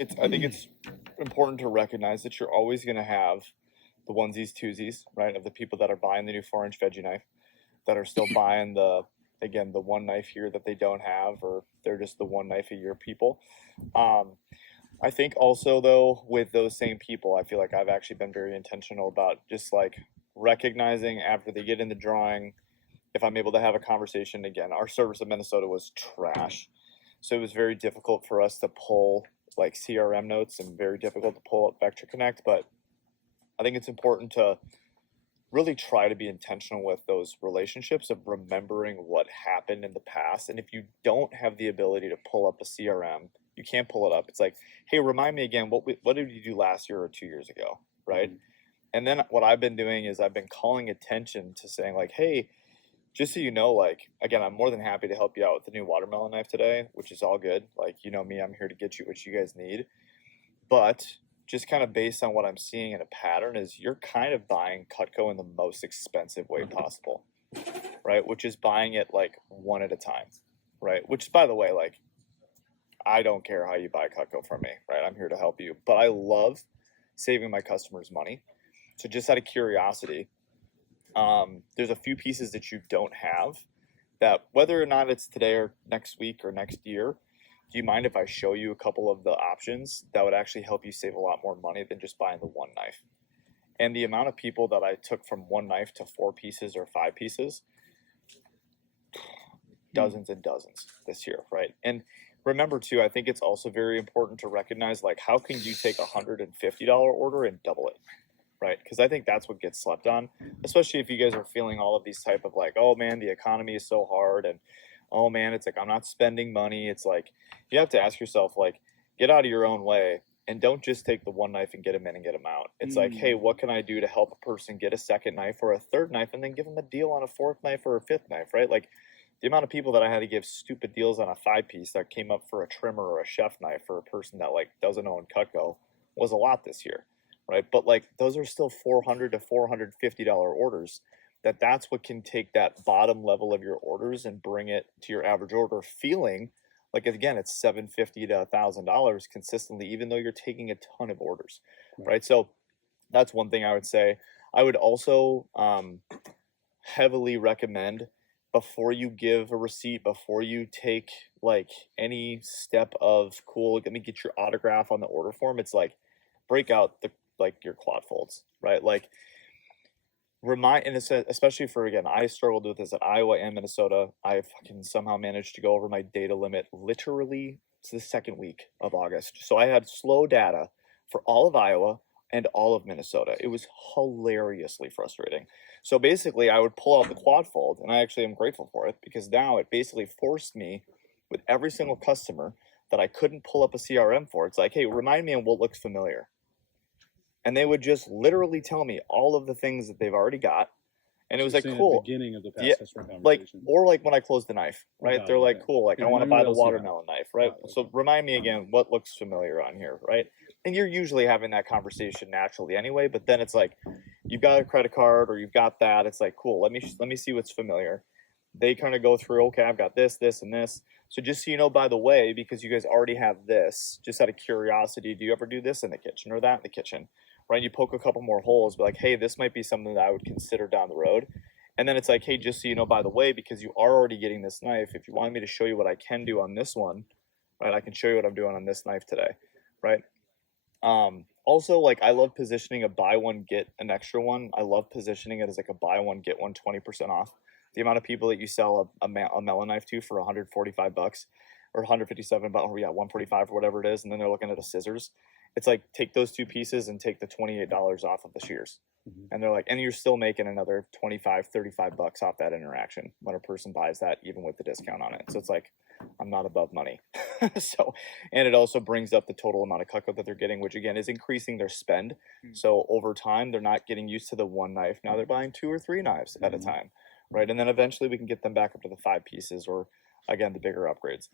I think it's important to recognize that you're always going to have the onesies, twosies, right? Of the people that are buying the new 4-inch veggie knife, that are still buying the one knife here that they don't have, or they're just the one knife a year people. Um, I think also though, with those same people, I feel like I've actually been very intentional about just like recognizing after they get in the drawing, if I'm able to have a conversation again. Our service in Minnesota was trash. So it was very difficult for us to pull like CRM notes and very difficult to pull up Vector Connect. But I think it's important to really try to be intentional with those relationships of remembering what happened in the past. And if you don't have the ability to pull up a CRM, you can't pull it up. It's like, hey, remind me again, what did you do last year or 2 years ago, right? Mm-hmm. And then what I've been doing is I've been calling attention to saying like, hey, just so you know, like, again, I'm more than happy to help you out with the new watermelon knife today, which is all good. Like, you know me, I'm here to get you what you guys need. But just kind of based on what I'm seeing in a pattern is you're kind of buying Cutco in the most expensive way possible, right? Which is buying it like one at a time, right? Which, by the way, like, I don't care how you buy Cutco from me, right? I'm here to help you. But I love saving my customers money. So just out of curiosity, there's a few pieces that you don't have that, whether or not it's today or next week or next year, do you mind if I show you a couple of the options that would actually help you save a lot more money than just buying the one knife? And the amount of people that I took from one knife to 4 pieces or 5 pieces, dozens and dozens this year, right? And remember too, I think it's also very important to recognize, like, how can you take $150 order and double it? Right? Because I think that's what gets slept on, especially if you guys are feeling all of these type of like, oh man, the economy is so hard, and oh man, it's like I'm not spending money. It's like you have to ask yourself, like, get out of your own way and don't just take the one knife and get them in and get them out. It's like, hey, what can I do to help a person get a second knife or a third knife, and then give them a deal on a fourth knife or a fifth knife, right? Like the amount of people that I had to give stupid deals on a 5-piece that came up for a trimmer or a chef knife for a person that like doesn't own Cutco was a lot this year. Right, but like those are still $400 to $450 orders. That's what can take that bottom level of your orders and bring it to your average order, feeling like, again, it's $750 to $1,000 consistently, even though you're taking a ton of orders, right? So that's one thing I would say. I would also heavily recommend, before you give a receipt, before you take like any step of, cool, let me get your autograph on the order form, it's like break out the like your quad folds, right? Like remind, and it's especially for, again, I struggled with this at Iowa and Minnesota. I fucking somehow managed to go over my data limit literally to the second week of August. So I had slow data for all of Iowa and all of Minnesota. It was hilariously frustrating. So basically I would pull out the quad fold, and I actually am grateful for it, because now it basically forced me with every single customer that I couldn't pull up a CRM for. It's like, hey, remind me on what looks familiar. And they would just literally tell me all of the things that they've already got. And it was like, cool. Beginning of the past customer conversation. Like, or like when I closed the knife, right? They're like, cool, like, I want to buy the watermelon knife, right? So remind me again what looks familiar on here, right? And you're usually having that conversation naturally anyway, but then it's like, you've got a credit card or you've got that. It's like, cool, let me see what's familiar. They kind of go through, okay, I've got this, this, and this. So just so you know, by the way, because you guys already have this, just out of curiosity, do you ever do this in the kitchen or that in the kitchen? Right, you poke a couple more holes, but like, hey, this might be something that I would consider down the road. And then it's like, hey, just so you know, by the way, because you are already getting this knife, if you want me to show you what I can do on this one, right, I can show you what I'm doing on this knife today, right? Also, like, I love positioning a buy one, get an extra one. I love positioning it as like a buy one, get one 20% off. The amount of people that you sell a melon knife to for $145 or $157, or yeah, $145 or whatever it is, and then they're looking at a scissors. It's like, take those 2 pieces and take the $28 off of the shears. And they're like, and you're still making another $25-$35 off that interaction when a person buys that, even with the discount on it. So it's like, I'm not above money. So, and it also brings up the total amount of Cutco that they're getting, which again is increasing their spend. So over time, they're not getting used to the one knife. Now they're buying 2 or 3 knives at a time, right? And then eventually we can get them back up to the 5 pieces, or again, the bigger upgrades.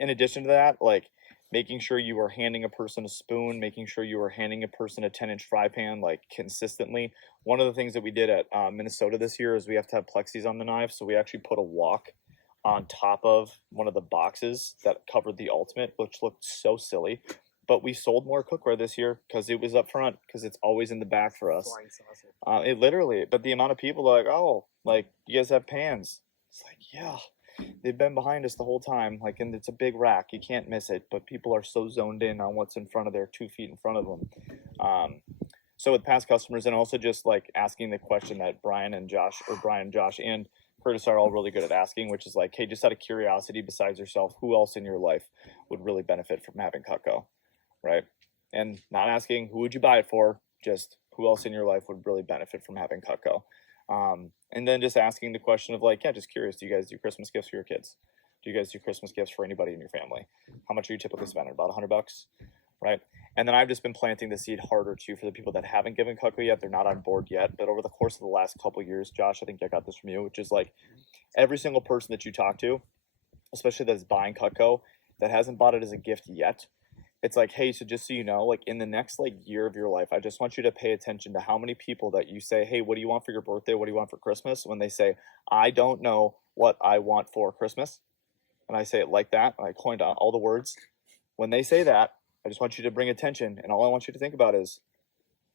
In addition to that, like, making sure you are handing a person a spoon, making sure you are handing a person a 10-inch fry pan, like, consistently. One of the things that we did at Minnesota this year is we have to have plexis on the knife. So we actually put a wok on top of one of the boxes that covered the Ultimate, which looked so silly. but we sold more cookware this year because it was up front, because it's always in the back for us. Flying saucer. It literally, but the amount of people are like, oh, like, you guys have pans. It's like, yeah, they've been behind us the whole time. Like, and it's a big rack. You can't miss it. But people are so zoned in on what's in front of their 2 feet in front of them. So with past customers, and also just like asking the question that Brian, Josh, and Curtis are all really good at asking, which is like, hey, just out of curiosity, besides yourself, who else in your life would really benefit from having Cutco, right? And not asking who would you buy it for, just who else in your life would really benefit from having Cutco. And then just asking the question of like, yeah, just curious, do you guys do Christmas gifts for your kids? Do you guys do Christmas gifts for anybody in your family? How much are you typically spending? About $100, right? And then I've just been planting the seed harder too for the people that haven't given Cutco yet. They're not on board yet. But over the course of the last couple of years, Josh, I think I got this from you, which is like every single person that you talk to, especially that's buying Cutco, that hasn't bought it as a gift yet, it's like, hey, so just so you know, like in the next like year of your life, I just want you to pay attention to how many people that you say, hey, what do you want for your birthday? What do you want for Christmas? When they say, I don't know what I want for Christmas. And I say it like that. I coined out all the words. When they say that, I just want you to bring attention. And all I want you to think about is,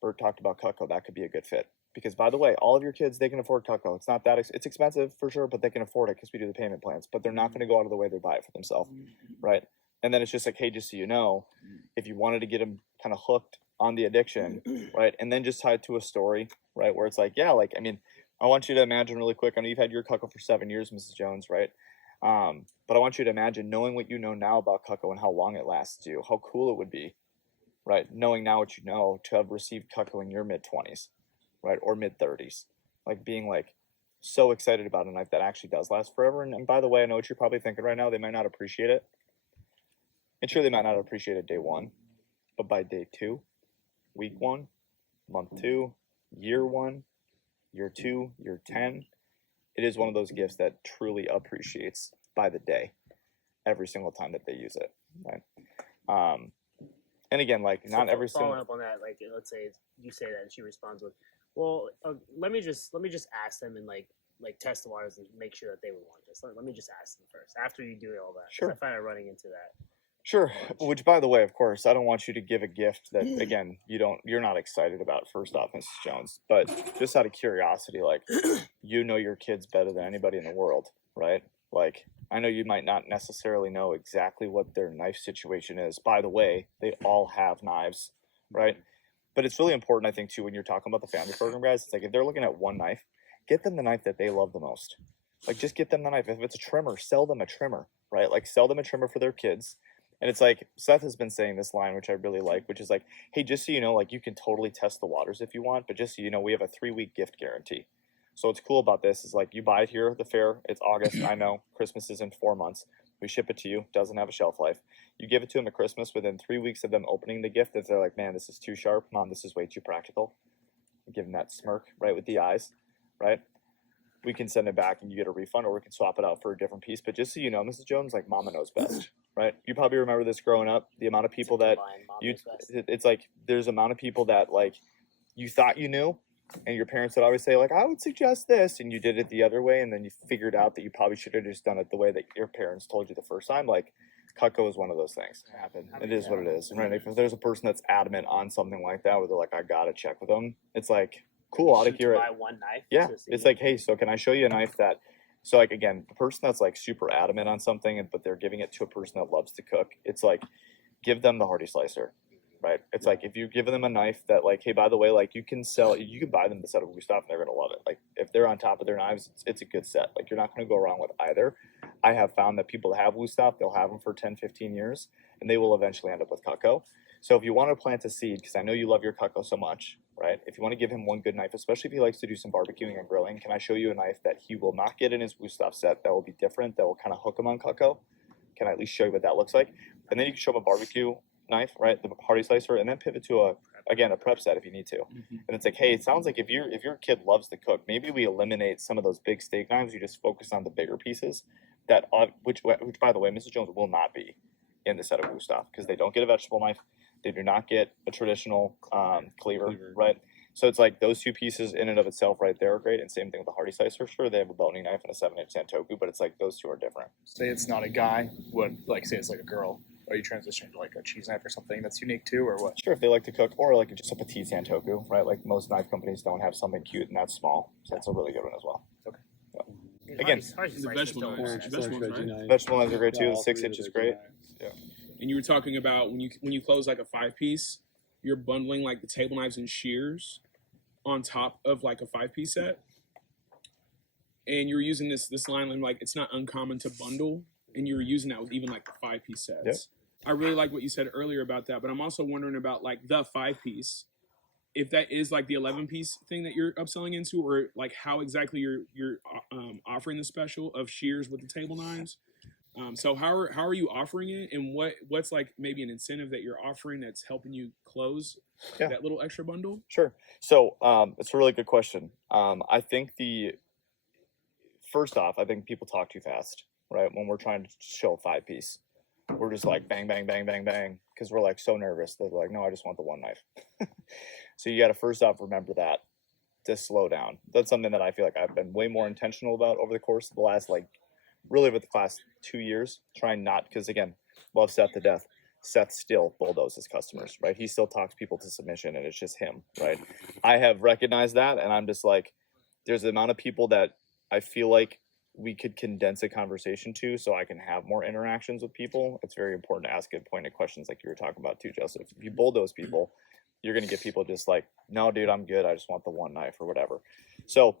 Bert talked about Cutco. That could be a good fit. Because by the way, all of your kids, they can afford Cutco. It's not that, it's expensive for sure, but they can afford it because we do the payment plans. But they're not going to go out of the way to buy it for themselves, right? And then it's just like, hey, just so you know, if you wanted to get them kind of hooked on the addiction, right? And then just tie it to a story, right? Where it's like, yeah, like, I mean, I want you to imagine really quick. I know you've had your Cutco for 7 years, Mrs. Jones, right? But I want you to imagine knowing what you know now about Cutco and how long it lasts you, how cool it would be, right? Knowing now what you know to have received Cutco in your mid-20s, right? Or mid-30s. Like being like so excited about a knife that actually does last forever. And by the way, I know what you're probably thinking right now. They might not appreciate it. And sure, they might not appreciate it day one, but by day 2, week 1, month 2, year 1, year 2, year 10, it is one of those gifts that truly appreciates by the day, every single time that they use it, right? And again, like not every single. Following up on that, like let's say you say that and she responds with, "Well, let me just ask them and like test the waters and make sure that they would want this. Let me just ask them first after you do all that." Sure. I find I'm running into that. Sure. Which, by the way, of course, I don't want you to give a gift that, again, you're not excited about, first off, Mrs. Jones. But just out of curiosity, like, you know your kids better than anybody in the world, right? Like, I know you might not necessarily know exactly what their knife situation is. By the way, they all have knives, right? But it's really important, I think, too, when you're talking about the family program, guys. It's like if they're looking at one knife, get them the knife that they love the most. Like, just get them the knife. If it's a trimmer, sell them a trimmer, right? Like, sell them a trimmer for their kids. And it's like, Seth has been saying this line, which I really like, which is like, hey, just so you know, like you can totally test the waters if you want, but just so you know, we have a 3-week gift guarantee. So what's cool about this is like you buy it here at the fair. It's August. I know Christmas is in 4 months. We ship it to you. Doesn't have a shelf life. You give it to them at Christmas. Within 3 weeks of them opening the gift, if they're like, man, this is too sharp. Mom, this is way too practical. You give them that smirk, right, with the eyes, right? We can send it back and you get a refund, or we can swap it out for a different piece. But just so you know, Mrs. Jones, like mama knows best, right? You probably remember this growing up, the amount of people that it's like there's amount of people that like you thought you knew, and your parents would always say like, I would suggest this, and you did it the other way, and then you figured out that you probably should have just done it the way that your parents told you the first time. Like Cutco is one of those things. It is what it is. And right, if there's a person that's adamant on something like that, where they're like, I gotta check with them, it's like, cool, out of here. Buy one knife. Yeah, it's like, hey, so can I show you a knife that? So like again, the person that's like super adamant on something, but they're giving it to a person that loves to cook. It's like, give them the Hardy slicer, right? It's like if you give them a knife that like, hey, by the way, like you can buy them the set of Gustav and they're gonna love it. Like if they're on top of their knives, it's a good set. Like you're not gonna go wrong with either. I have found that people that have Gustav, they'll have them for 10, 15 years, and they will eventually end up with Cutco. So if you want to plant a seed, because I know you love your Cutco so much, right? If you want to give him one good knife, especially if he likes to do some barbecuing and grilling, can I show you a knife that he will not get in his Gustav set that will be different, that will kind of hook him on Cutco? Can I at least show you what that looks like? And then you can show him a barbecue knife, right? The Hardy slicer, and then pivot to a prep set if you need to. Mm-hmm. And it's like, hey, it sounds like if your kid loves to cook, maybe we eliminate some of those big steak knives. You just focus on the bigger pieces that, which by the way, Mrs. Jones will not be in the set of Gustav because they don't get a vegetable knife. They do not get a traditional cleaver, right? So it's like those two pieces in and of itself right there are great. And same thing with the Hardy slicer. Sure, they have a boning knife and a 7-inch Santoku, but it's like those two are different. Say it's not a guy, what, like say it's like a girl are you transitioning to like a cheese knife or something that's unique too, or what? Sure, if they like to cook, or like just a petite santoku, right? Like most knife companies don't have something cute and that's small, so that's a really good one as well. Okay. Yeah. Again, the vegetable knives. Vegetable knives are great too. The 6 inch is great. Yeah. And you were talking about when you close like a 5-piece, you're bundling like the table knives and shears on top of like a 5-piece set. And you were using this line like it's not uncommon to bundle, and you were using that with even like the 5-piece sets. Yep. I really like what you said earlier about that, but I'm also wondering about like the 5-piece, if that is like the 11-piece thing that you're upselling into, or like how exactly you're offering the special of shears with the table knives. So how are you offering it, and what's like maybe an incentive that you're offering that's helping you close that little extra bundle? Sure. So it's a really good question. I think first off, I think people talk too fast, right? When we're trying to show a 5-piece, we're just like bang, bang, bang, bang, bang, because we're like so nervous that we're like, no, I just want the one knife. So you got to first off remember that to slow down. That's something that I feel like I've been way more intentional about over the course of the last really over the last 2 years, trying not, because again, love Seth to death. Seth still bulldozes customers, right? He still talks people to submission, and it's just him, right? I have recognized that, and I'm just like, there's the amount of people that I feel like we could condense a conversation to, so I can have more interactions with people. It's very important to ask good pointed questions, like you were talking about too, Joseph. If you bulldoze people, you're going to get people just like, no, dude, I'm good. I just want the one knife or whatever. So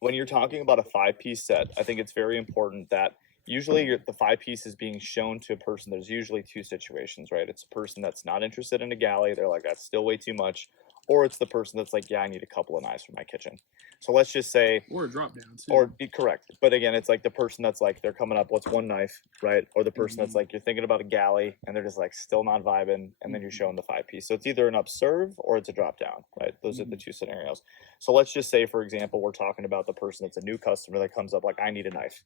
when you're talking about a 5-piece set, I think it's very important that usually the 5-piece is being shown to a person. There's usually 2 situations, right? It's a person that's not interested in a galley. They're like, that's still way too much. Or it's the person that's like, yeah, I need a couple of knives for my kitchen. So let's just say, or a drop down too. Or be correct. But again, it's like the person that's like, they're coming up, what's one knife, right? Or the person that's like, you're thinking about a galley and they're just like still not vibing, and then you're showing the 5-piece. So it's either an upserve or it's a drop down, right? Those are the 2 scenarios. So let's just say, for example, we're talking about the person that's a new customer that comes up like, I need a knife.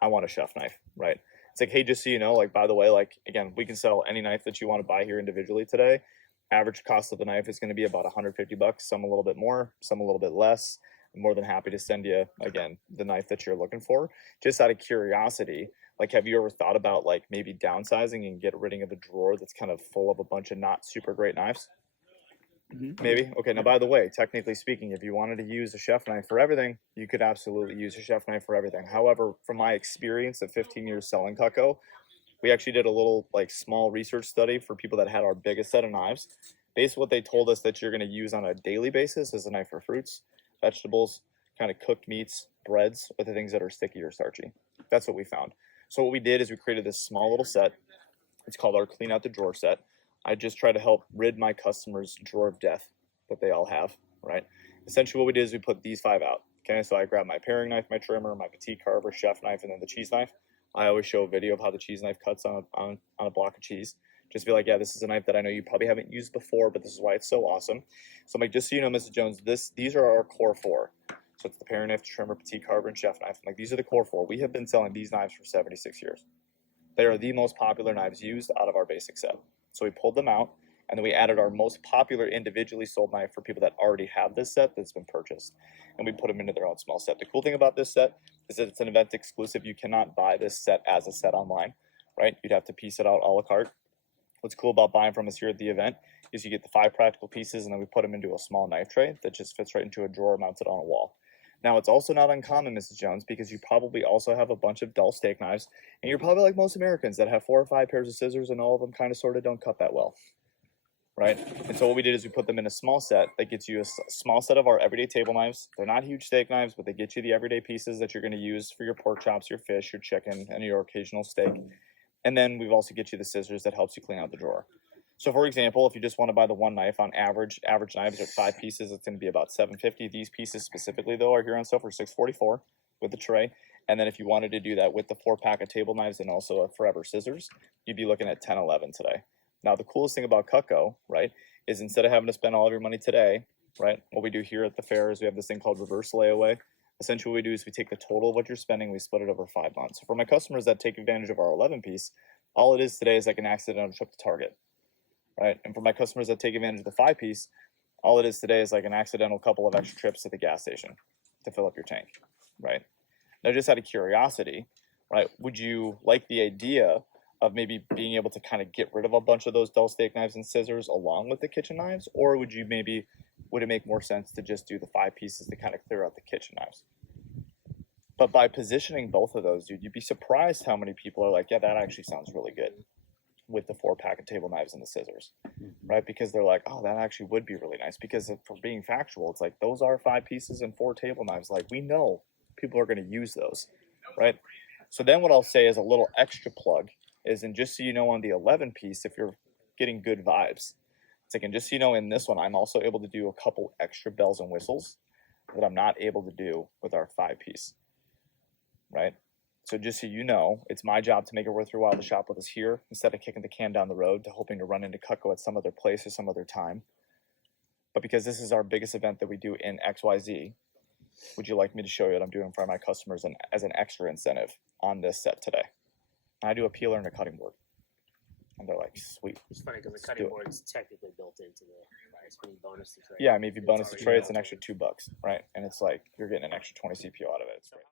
I want a chef knife, right? It's like, hey, just so you know, like, by the way, like, again, we can sell any knife that you want to buy here individually today. Average cost of the knife is going to be about $150, some a little bit more, some a little bit less. I'm more than happy to send you, again, the knife that you're looking for. Just out of curiosity, like, have you ever thought about like maybe downsizing and get rid of a drawer that's kind of full of a bunch of not super great knives? Maybe. Okay. Now, by the way, technically speaking, if you wanted to use a chef knife for everything, you could absolutely use a chef knife for everything. However, from my experience of 15 years selling Cutco, we actually did a little like small research study for people that had our biggest set of knives. Basically, what they told us that you're going to use on a daily basis is a knife for fruits, vegetables, kind of cooked meats, breads, or the things that are sticky or starchy. That's what we found. So what we did is we created this small little set. It's called our Clean Out the Drawer set. I just try to help rid my customers' drawer of death that they all have, right? Essentially what we did is we put these 5 out. Okay, so I grab my paring knife, my trimmer, my petite carver, chef knife, and then the cheese knife. I always show a video of how the cheese knife cuts on a block of cheese. Just be like, yeah, this is a knife that I know you probably haven't used before, but this is why it's so awesome. So I'm like, just so you know, Mrs. Jones, these are our core 4. So it's the paring knife, trimmer, petite carver, and chef knife. I'm like, these are the core 4. We have been selling these knives for 76 years. They are the most popular knives used out of our basic set. So we pulled them out, and then we added our most popular individually sold knife for people that already have this set that's been purchased. And we put them into their own small set. The cool thing about this set is that it's an event exclusive. You cannot buy this set as a set online, right? You'd have to piece it out a la carte. What's cool about buying from us here at the event is you get the 5 practical pieces, and then we put them into a small knife tray that just fits right into a drawer mounted on a wall. Now, it's also not uncommon, Mrs. Jones, because you probably also have a bunch of dull steak knives, and you're probably like most Americans that have 4 or 5 pairs of scissors, and all of them kind of sort of don't cut that well, right? And so what we did is we put them in a small set that gets you a small set of our everyday table knives. They're not huge steak knives, but they get you the everyday pieces that you're going to use for your pork chops, your fish, your chicken, and your occasional steak. And then we've also get you the scissors that helps you clean out the drawer. So for example, if you just want to buy the one knife, on average knives are 5 pieces. It's going to be about $7.50. These pieces specifically, though, are here on sale for $6.44 with the tray. And then if you wanted to do that with the 4-pack of table knives and also a forever scissors, you'd be looking at $10.11 today. Now, the coolest thing about Cutco, right, is instead of having to spend all of your money today, right, what we do here at the fair is we have this thing called reverse layaway. Essentially, what we do is we take the total of what you're spending, we split it over 5 months. So for my customers that take advantage of our 11-piece, all it is today is like an accidental trip to Target, right? And for my customers that take advantage of the 5-piece, all it is today is like an accidental couple of extra trips to the gas station to fill up your tank, right? Now, just out of curiosity, right, would you like the idea of maybe being able to kind of get rid of a bunch of those dull steak knives and scissors along with the kitchen knives? Or would it make more sense to just do the 5 pieces to kind of clear out the kitchen knives? But by positioning both of those, dude, you'd be surprised how many people are like, yeah, that actually sounds really good with the 4-pack of table knives and the scissors, right? Because they're like, oh, that actually would be really nice. Because for being factual, it's like, those are 5 pieces and 4 table knives. Like, we know people are going to use those, right? So then what I'll say is a little extra plug is, and just so you know, on the 11 piece, if you're getting good vibes, it's like, and just so you know, in this one, I'm also able to do a couple extra bells and whistles that I'm not able to do with our 5 piece, right? So just so you know, it's my job to make it worth your while to shop with us here instead of kicking the can down the road to hoping to run into Cutco at some other place or some other time. But because this is our biggest event that we do in XYZ, would you like me to show you what I'm doing for my customers and as an extra incentive on this set today? And I do a peeler and a cutting board. And they're like, sweet. It's funny because the Let's cutting do it. board is technically built into the price when you bonus the trade. Yeah, I mean, if you bonus the already trade, it's an built extra in. $2, right? And it's like, you're getting an extra 20 CPO out of it. It's great.